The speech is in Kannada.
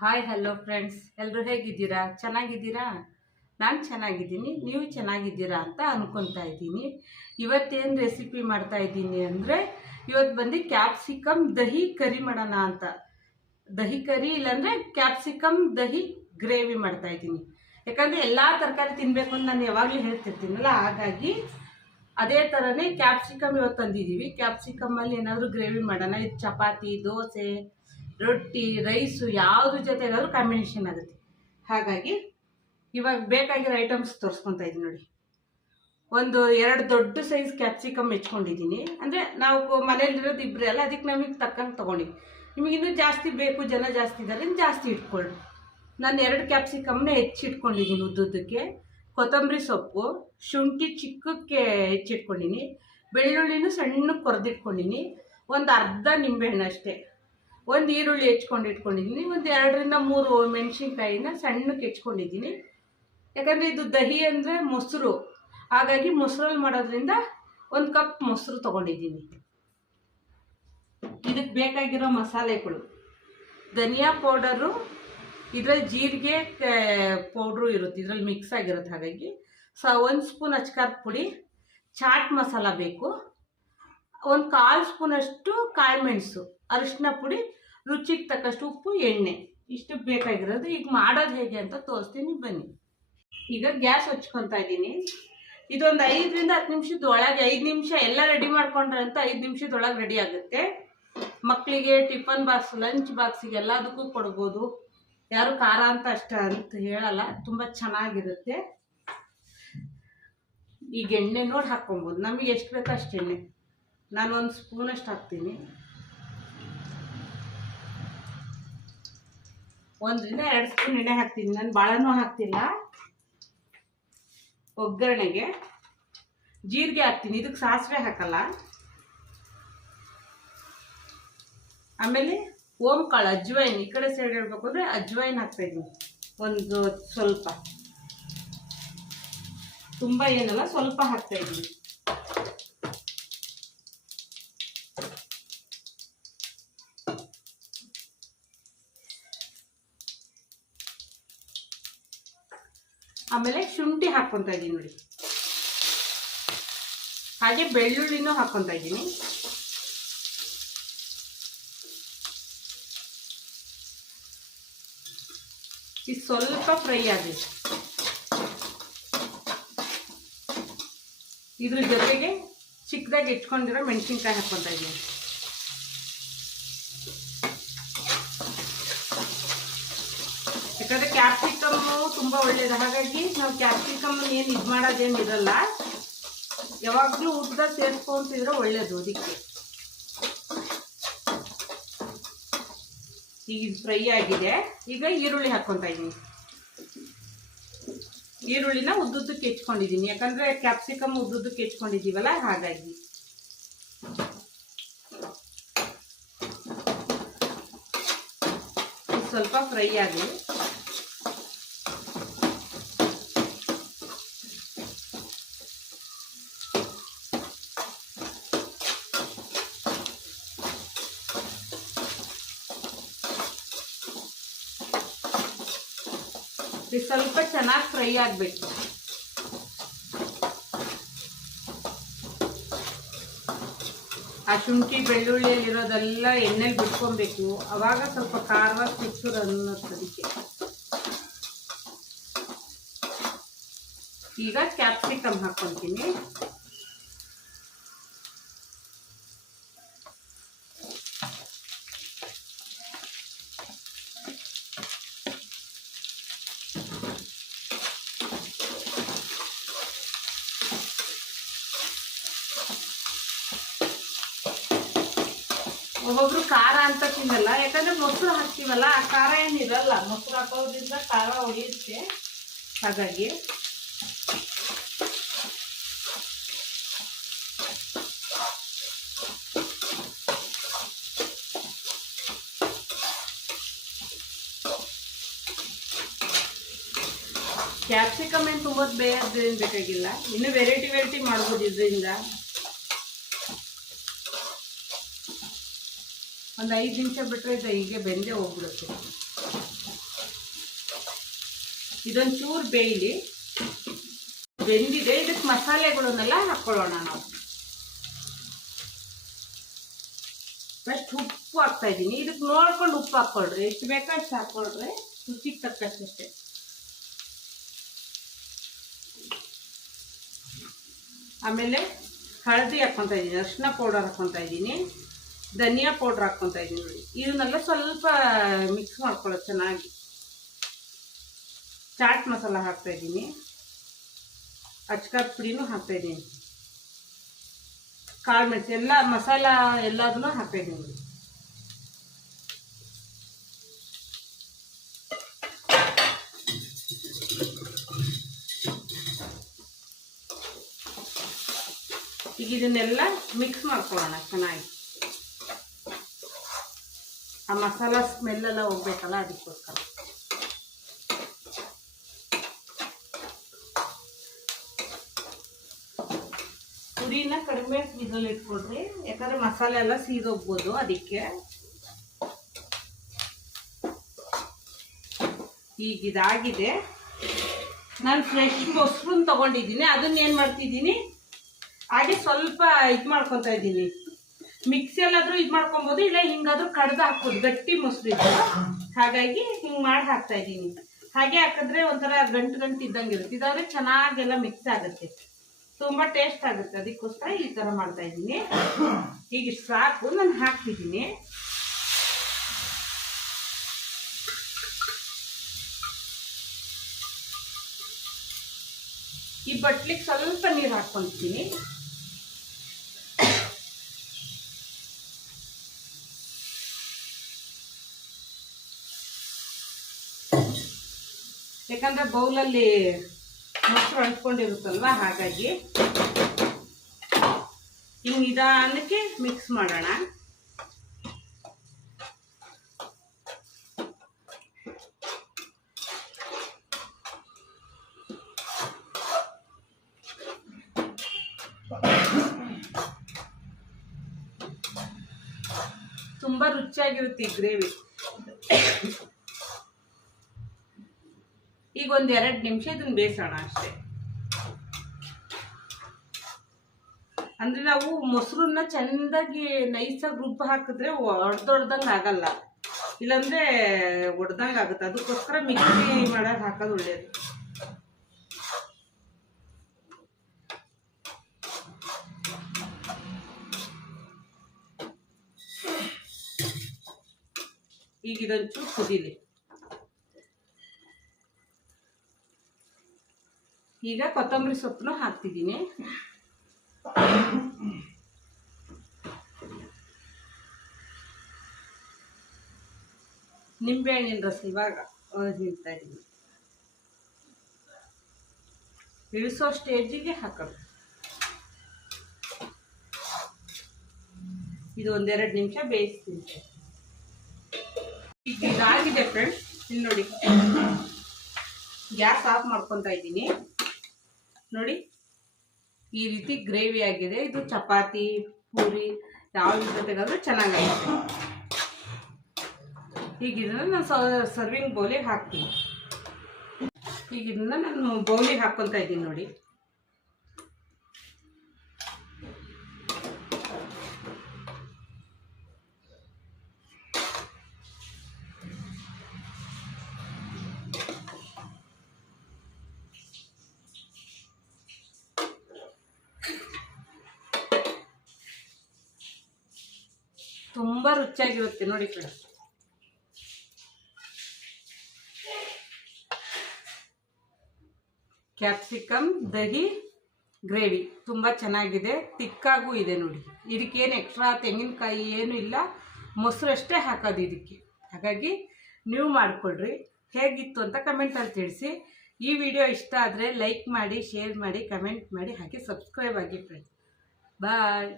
ಹಾಯ್ ಹಲೋ ಫ್ರೆಂಡ್ಸ್, ಎಲ್ಲರೂ ಹೇಗಿದ್ದೀರಾ? ಚೆನ್ನಾಗಿದ್ದೀರಾ? ನಾನು ಚೆನ್ನಾಗಿದ್ದೀನಿ. ನೀವು ಚೆನ್ನಾಗಿದ್ದೀರಾ ಅಂತ ಅನ್ಕೊತಾ ಇದ್ದೀನಿ. ಇವತ್ತೇನು ರೆಸಿಪಿ ಮಾಡ್ತಾ ಇದ್ದೀನಿ ಅಂದರೆ, ಇವತ್ತು ಬಂದು ಕ್ಯಾಪ್ಸಿಕಮ್ ದಹಿ ಕರಿ ಮಾಡೋಣ ಅಂತ. ದಹಿ ಕರಿ ಇಲ್ಲಾಂದರೆ ಕ್ಯಾಪ್ಸಿಕಮ್ ದಹಿ ಗ್ರೇವಿ ಮಾಡ್ತಾ ಇದ್ದೀನಿ. ಯಾಕಂದರೆ ಎಲ್ಲ ತರಕಾರಿ ತಿನ್ನಬೇಕು ಅಂತ ನಾನು ಯಾವಾಗಲೂ ಹೇಳ್ತಿರ್ತೀನಲ್ಲ, ಹಾಗಾಗಿ ಅದೇ ಥರನೇ ಕ್ಯಾಪ್ಸಿಕಮ್ ಇವತ್ತು ತಂದಿದ್ದೀವಿ. ಕ್ಯಾಪ್ಸಿಕಮ್ಮಲ್ಲಿ ಏನಾದರೂ ಗ್ರೇವಿ ಮಾಡೋಣ. ಇದು ಚಪಾತಿ, ದೋಸೆ, ರೊಟ್ಟಿ, ರೈಸು ಯಾವುದ್ರ ಜೊತೆಗಾದ್ರೂ ಕಾಂಬಿನೇಷನ್ ಆಗುತ್ತೆ. ಹಾಗಾಗಿ ಇವಾಗ ಬೇಕಾಗಿರೋ ಐಟಮ್ಸ್ ತೋರಿಸ್ಕೊತಾ ಇದ್ದೀನಿ ನೋಡಿ. ಒಂದು 2 ದೊಡ್ಡ ಸೈಜ್ ಕ್ಯಾಪ್ಸಿಕಮ್ ಹೆಚ್ಕೊಂಡಿದ್ದೀನಿ. ಅಂದರೆ ನಾವು ಮನೇಲಿರೋದು ಇಬ್ಬರೇ ಅಲ್ಲ, ಅದಕ್ಕೆ ನಮಗೆ ತಕ್ಕಂಗೆ ತೊಗೊಂಡಿವಿ. ನಿಮಗೆ ಇನ್ನೂ ಜಾಸ್ತಿ ಬೇಕು, ಜನ ಜಾಸ್ತಿ ಇದ್ದಾರೆ, ಜಾಸ್ತಿ ಇಟ್ಕೊಳ್ಳಿ. ನಾನು 2 ಕ್ಯಾಪ್ಸಿಕಮ್ನ ಹೆಚ್ಚಿಟ್ಕೊಂಡಿದ್ದೀನಿ ಉದ್ದುದ್ದಕ್ಕೆ. ಕೊತ್ತಂಬರಿ ಸೊಪ್ಪು, ಶುಂಠಿ ಚಿಕ್ಕಕ್ಕೆ ಹೆಚ್ಚಿಟ್ಕೊಂಡಿನಿ, ಬೆಳ್ಳುಳ್ಳಿನೂ ಸಣ್ಣಕ್ಕೆ ಕೊರೆದಿಟ್ಕೊಂಡಿನಿ, ಒಂದು ಅರ್ಧ ನಿಂಬೆಹಣ್ಣು ಅಷ್ಟೇ, ಒಂದು ಈರುಳ್ಳಿ ಹೆಚ್ಕೊಂಡು ಇಟ್ಕೊಂಡಿದ್ದೀನಿ, ಒಂದು 2ರಿಂದ 3 ಮೆಣಸಿನ್ಕಾಯಿನ ಸಣ್ಣಕ್ಕೆ ಹೆಚ್ಕೊಂಡಿದ್ದೀನಿ. ಯಾಕಂದರೆ ಇದು ದಹಿ ಅಂದರೆ ಮೊಸರು, ಹಾಗಾಗಿ ಮೊಸರಲ್ಲಿ ಮಾಡೋದ್ರಿಂದ 1 ಕಪ್ ಮೊಸರು ತೊಗೊಂಡಿದ್ದೀನಿ. ಇದಕ್ಕೆ ಬೇಕಾಗಿರೋ ಮಸಾಲೆಗಳು: ಧನಿಯಾ ಪೌಡರು, ಇದರಲ್ಲಿ ಜೀರಿಗೆ ಪೌಡ್ರು ಇರುತ್ತೆ, ಇದರಲ್ಲಿ ಮಿಕ್ಸ್ ಆಗಿರುತ್ತೆ. ಹಾಗಾಗಿ 1 ಸ್ಪೂನ್ ಅಚ್ಕಾರದ ಪುಡಿ, ಚಾಟ್ ಮಸಾಲ ಬೇಕು, 1/4 ಸ್ಪೂನಷ್ಟು ಕಾಳು ಮೆಣಸು, ಅರಿಶಿನ ಪುಡಿ, ರುಚಿಗೆ ತಕ್ಕಷ್ಟು ಉಪ್ಪು, ಎಣ್ಣೆ, ಇಷ್ಟು ಬೇಕಾಗಿರೋದು. ಈಗ ಮಾಡೋದು ಹೇಗೆ ಅಂತ ತೋರಿಸ್ತೀನಿ, ಬನ್ನಿ. ಈಗ ಗ್ಯಾಸ್ ಹಚ್ಕೊತಾ ಇದ್ದೀನಿ. ಇದೊಂದು 5ರಿಂದ 10 ನಿಮಿಷದ ಒಳಗೆ, 5 ನಿಮಿಷ ಎಲ್ಲ ರೆಡಿ ಮಾಡ್ಕೊಂಡ್ರೆ ಅಂತ 5 ನಿಮಿಷದೊಳಗೆ ರೆಡಿ ಆಗುತ್ತೆ. ಮಕ್ಕಳಿಗೆ ಟಿಫನ್ ಬಾಕ್ಸ್, ಲಂಚ್ ಬಾಕ್ಸಿಗೆ ಎಲ್ಲದಕ್ಕೂ ಕೊಡ್ಬೋದು. ಯಾರು ಖಾರ ಅಂತ ಅಷ್ಟ ಅಂತ ಹೇಳಲ್ಲ, ತುಂಬ ಚೆನ್ನಾಗಿರುತ್ತೆ. ಈಗ ಎಣ್ಣೆ ನೋಡಿ ಹಾಕ್ಕೊಬೋದು, ನಮಗೆ ಎಷ್ಟು ಬೇಕೋ ಅಷ್ಟು ಎಣ್ಣೆ. ನಾನು 1 ಸ್ಪೂನಷ್ಟು ಹಾಕ್ತೀನಿ. 1ರಿಂದ 2 ಸ್ಪೂನ್ ಎಣ್ಣೆ ಹಾಕ್ತೀನಿ, ನಾನು ಭಾಳನೂ ಹಾಕ್ತಿಲ್ಲ. ಒಗ್ಗರಣೆಗೆ ಜೀರಿಗೆ ಹಾಕ್ತೀನಿ, ಇದಕ್ಕೆ ಸಾಸಿವೆ ಹಾಕಲ್ಲ. ಆಮೇಲೆ ಓಂಕಾಳು, ಅಜ್ವೈನ್, ಈ ಕಡೆ ಸೈಡ್ ಹೇಳ್ಬೇಕು ಅಂದರೆ ಅಜ್ವೈನ್ ಹಾಕ್ತಾಯಿದ್ದೀನಿ ಒಂದು ಸ್ವಲ್ಪ, ತುಂಬ ಏನಲ್ಲ, ಸ್ವಲ್ಪ ಹಾಕ್ತಾಯಿದ್ದೀನಿ. ಆಮೇಲೆ ಶುಂಠಿ ಹಾಕ್ಕೊತಾ ಇದ್ದೀನಿ ನೋಡಿ, ಹಾಗೆ ಬೆಳ್ಳುಳ್ಳಿನೂ ಹಾಕ್ಕೊತಾ ಇದ್ದೀನಿ. ಇದು ಸ್ವಲ್ಪ ಫ್ರೈ ಆಗಿದೆ. ಇದ್ರ ಜೊತೆಗೆ ಚಿಕ್ಕದಾಗಿ ಇಟ್ಕೊಂಡಿರೋ ಮೆಣಸಿನ್ಕಾಯಿ ಹಾಕ್ಕೊತಾ ಇದ್ದೀನಿ. ಯಾಕಂದರೆ ಕ್ಯಾಪ್ಸಿಕಮ್ಮು ತುಂಬ ಒಳ್ಳೇದು, ಹಾಗಾಗಿ ನಾವು ಕ್ಯಾಪ್ಸಿಕಮ್ ಏನು ಇದು ಮಾಡೋದೇನು ಇರಲ್ಲ, ಯಾವಾಗಲೂ ಊಟದಾಗ ಸೇರಿಸ್ಕೊಂತಿದ್ರೆ ಒಳ್ಳೇದು. ಅದಕ್ಕೆ ಈಗ ಇದು ಫ್ರೈ ಆಗಿದೆ. ಈಗ ಈರುಳ್ಳಿ ಹಾಕ್ಕೊತಾ ಇದ್ದೀನಿ. ಈರುಳ್ಳಿನ ಉದ್ದುದ್ದಕ್ಕೆ ಹೆಚ್ಕೊಂಡಿದ್ದೀನಿ, ಯಾಕಂದರೆ ಕ್ಯಾಪ್ಸಿಕಮ್ ಉದ್ದುದ್ದಕ್ಕೆ ಹೆಚ್ಕೊಂಡಿದ್ದೀವಲ್ಲ, ಹಾಗಾಗಿ. ಸ್ವಲ್ಪ ಫ್ರೈ ಆಗಲಿ. ಇದು ಸ್ವಲ್ಪ ಚೆನ್ನಾಗಿ ಫ್ರೈ ಆಗಬೇಕು. ಆ ಶುಂಠಿ ಬೆಳ್ಳುಳ್ಳಿಯಲ್ಲಿರೋದೆಲ್ಲ ಎಣ್ಣೆಲಿ ಬಿಟ್ಕೊಬೇಕು, ಅವಾಗ ಸ್ವಲ್ಪ ಖಾರವಾಗಿ ಸಿಕ್ಸೂರು ಅನ್ನೋದಕ್ಕೆ. ಈಗ ಕ್ಯಾಪ್ಸಿಕಮ್ ಹಾಕ್ಕೊತೀನಿ. ಒಬ್ಬೊಬ್ರು ಖಾರ ಅಂತ ತಿನ್ನಲ್ಲ, ಯಾಕಂದರೆ ಮೊಸರು ಹಾಕ್ತೀವಲ್ಲ, ಆ ಖಾರ ಏನಿರಲ್ಲ. ಮೊಸರು ಹಾಕೋದ್ರಿಂದ ಖಾರ ಹೊಡೆಯುತ್ತೆ, ಹಾಗಾಗಿ. ಕ್ಯಾಪ್ಸಿಕಮ್ ಏನು ತುಂಬ ಬೇಯೋದೇನು ಬೇಕಾಗಿಲ್ಲ, ಇನ್ನೂ ವೆರೈಟಿ ಮಾಡ್ಬೋದು ಇದರಿಂದ. ಒಂದು 5 ನಿಮಿಷ ಬಿಟ್ಟರೆ ಇದು ಹೀಗೆ ಬೆಂದೇ ಹೋಗ್ಬಿಡುತ್ತೆ. ಇದೊಂಚೂರು ಬೇಯಲಿ. ಬೆಂದಿದೆ. ಇದಕ್ಕೆ ಮಸಾಲೆಗಳನ್ನೆಲ್ಲ ಹಾಕ್ಕೊಳ್ಳೋಣ ನಾವು. ಫಸ್ಟ್ ಉಪ್ಪು ಹಾಕ್ತಾ ಇದ್ದೀನಿ. ಇದಕ್ಕೆ ನೋಡ್ಕೊಂಡು ಉಪ್ಪು ಹಾಕ್ಕೊಳ್ರಿ, ಎಷ್ಟು ಬೇಕೋ ಅಷ್ಟು ಹಾಕ್ಕೊಳ್ರಿ, ರುಚಿಗೆ ತಕ್ಕಷ್ಟೇ. ಆಮೇಲೆ ಹಳದಿ ಹಾಕ್ಕೊತಾ ಇದ್ದೀನಿ, ಅರಿಶಿನ ಪೌಡರ್ ಹಾಕ್ಕೊತಾ ಇದ್ದೀನಿ, ಧನಿಯಾ ಪೌಡ್ರ್ ಹಾಕ್ಕೊತಾ ಇದ್ದೀನಿ ನೋಡಿ. ಇದನ್ನೆಲ್ಲ ಸ್ವಲ್ಪ ಮಿಕ್ಸ್ ಮಾಡ್ಕೊಳ್ಳೋದು ಚೆನ್ನಾಗಿ. ಚಾಟ್ ಮಸಾಲ ಹಾಕ್ತಾ ಇದ್ದೀನಿ, ಅಚ್ಕಾರದ ಪುಡಿನೂ ಹಾಕ್ತಾ ಇದ್ದೀನಿ, ಕಾಳು ಮೆಣಸು ಎಲ್ಲ ಮಸಾಲ ಎಲ್ಲದನ್ನೂ ಹಾಕ್ತಾ ಇದ್ದೀನಿ. ಈಗ ಇದನ್ನೆಲ್ಲ ಮಿಕ್ಸ್ ಮಾಡ್ಕೊಳ್ಳೋಣ ಚೆನ್ನಾಗಿ. ಆ ಮಸಾಲ ಸ್ಮೆಲ್ಲೆಲ್ಲ ಹೋಗ್ಬೇಕಲ್ಲ, ಅದಕ್ಕೋಸ್ಕರ. ಪುಡಿನ ಕಡಿಮೆ ಇದ್ರಲ್ಲಿ ಇಟ್ಕೊಡ್ರಿ, ಯಾಕಂದ್ರೆ ಮಸಾಲೆ ಎಲ್ಲ ಸೀದೋಗ್ಬೋದು, ಅದಕ್ಕೆ. ಈಗ ಇದಾಗಿದೆ. ನಾನು ಫ್ರೆಶ್ ಮೊಸರನ್ನ ತಗೊಂಡಿದ್ದೀನಿ, ಅದನ್ನ ಏನು ಮಾಡ್ತಿದ್ದೀನಿ, ಹಾಗೆ ಸ್ವಲ್ಪ ಇದು ಮಾಡ್ಕೊತಾ ಇದ್ದೀನಿ. ಮಿಕ್ಸಿಯಲ್ಲಾದರೂ ಇದು ಮಾಡ್ಕೊಬೋದು, ಇಲ್ಲ ಹಿಂಗಾದ್ರೂ ಕಡ್ದು ಹಾಕ್ಬೋದು, ಗಟ್ಟಿ ಮೊಸರು ಇದು. ಹಾಗಾಗಿ ಹಿಂಗೆ ಮಾಡಿ ಹಾಕ್ತಾ ಇದ್ದೀನಿ. ಹಾಗೆ ಹಾಕಿದ್ರೆ ಒಂಥರ ಗಂಟು ಇದ್ದಂಗೆ ಇರುತ್ತೆ. ಇದಾದ್ರೆ ಚೆನ್ನಾಗೆಲ್ಲ ಮಿಕ್ಸ್ ಆಗುತ್ತೆ, ತುಂಬ ಟೇಸ್ಟ್ ಆಗುತ್ತೆ. ಅದಕ್ಕೋಸ್ಕರ ಈ ಥರ ಮಾಡ್ತಾ ಇದ್ದೀನಿ. ಈಗ ಸಾಕು, ನಾನು ಹಾಕ್ತಿದ್ದೀನಿ. ಈ ಬಟ್ಲಿಗೆ ಸ್ವಲ್ಪ ನೀರು ಹಾಕ್ಕೊಳ್ತೀನಿ. ಯಾಕಂದ್ರೆ ಬೌಲಲ್ಲಿ ಮೊಸರು ಅಂಟ್ಕೊಂಡಿರುತ್ತಲ್ವ, ಹಾಗಾಗಿ ಹಿಂಗೆ ನಿಧಾನಕ್ಕೆ ಮಿಕ್ಸ್ ಮಾಡೋಣ. ತುಂಬ ರುಚಿಯಾಗಿರುತ್ತೆ ಈ ಗ್ರೇವಿ. ಈಗ ಒಂದು 2 ನಿಮಿಷ ಇದನ್ನ ಬೇಯಿಸೋಣ ಅಷ್ಟೇ. ಅಂದ್ರೆ ನಾವು ಮೊಸರನ್ನ ಚೆಂದಾಗಿ ನೈಸಾಗಿ ರುಬ್ಬ ಹಾಕಿದ್ರೆ ಒಡ್ದೊಡ್ದಂಗೆ ಆಗಲ್ಲ, ಇಲ್ಲಾಂದ್ರೆ ಒಡ್ದಂಗೆ ಆಗುತ್ತೆ. ಅದಕ್ಕೋಸ್ಕರ ಮಿಕ್ಸಿ ಮಾಡಕ್ಕೆ ಹಾಕೋದು ಒಳ್ಳೇದು. ಈಗ ಇದೊಂಚೂರು ಕುದೀಲಿ. ಈಗ ಕೊತ್ತಂಬರಿ ಸೊಪ್ಪನ್ನು ಹಾಕ್ತಿದ್ದೀನಿ. ನಿಂಬೆಹಣ್ಣಿನ ರಸ ಇವಾಗ ನಿಲ್ತಾ ಇದ್ದೀನಿ. ಇಳಿಸೋ ಸ್ಟೇಜಿಗೆ ಹಾಕೋದು. ಇದು 1-2 ನಿಮಿಷ ಬೇಯಿಸ್ತೀನಿ. ಈಗ ಇದಾಗಿದೆ ಫ್ರೆಂಡ್ಸ್, ಇಲ್ಲಿ ನೋಡಿ. ಗ್ಯಾಸ್ ಆಫ್ ಮಾಡ್ಕೊತಾ ಇದ್ದೀನಿ ನೋಡಿ. ಈ ರೀತಿ ಗ್ರೇವಿ ಆಗಿದೆ. ಇದು ಚಪಾತಿ, ಪೂರಿ ಯಾವ ಜೊತೆಗಾದ್ರೂ ಚೆನ್ನಾಗಾಗುತ್ತೆ. ಈಗ ಇದನ್ನ ನಾನು ಸರ್ವಿಂಗ್ ಬೌಲಿಗೆ ಹಾಕ್ತೀನಿ. ಈಗ ಇದನ್ನ ನಾನು ಬೌಲಿಗೆ ಹಾಕ್ಕೊತಾ ಇದ್ದೀನಿ ನೋಡಿ. ತುಂಬ ರುಚಿಯಾಗಿರುತ್ತೆ ನೋಡಿ ಫ್ರೆಂಡ್ಸ್. ಕ್ಯಾಪ್ಸಿಕಮ್ ದಹಿ ಗ್ರೇವಿ ತುಂಬ ಚೆನ್ನಾಗಿದೆ, ತಿಕ್ಕಾಗೂ ಇದೆ ನೋಡಿ. ಇದಕ್ಕೇನು ಎಕ್ಸ್ಟ್ರಾ ತೆಂಗಿನಕಾಯಿ ಏನೂ ಇಲ್ಲ, ಮೊಸರು ಅಷ್ಟೇ ಹಾಕೋದು ಇದಕ್ಕೆ. ಹಾಗಾಗಿ ನೀವು ಮಾಡಿಕೊಡ್ರಿ. ಹೇಗಿತ್ತು ಅಂತ ಕಮೆಂಟಲ್ಲಿ ತಿಳಿಸಿ. ಈ ವಿಡಿಯೋ ಇಷ್ಟ ಆದರೆ ಲೈಕ್ ಮಾಡಿ, ಶೇರ್ ಮಾಡಿ, ಕಮೆಂಟ್ ಮಾಡಿ, ಹಾಗೆ ಸಬ್ಸ್ಕ್ರೈಬ್ ಆಗಿ ಫ್ರೆಂಡ್ಸ್. ಬಾಯ್.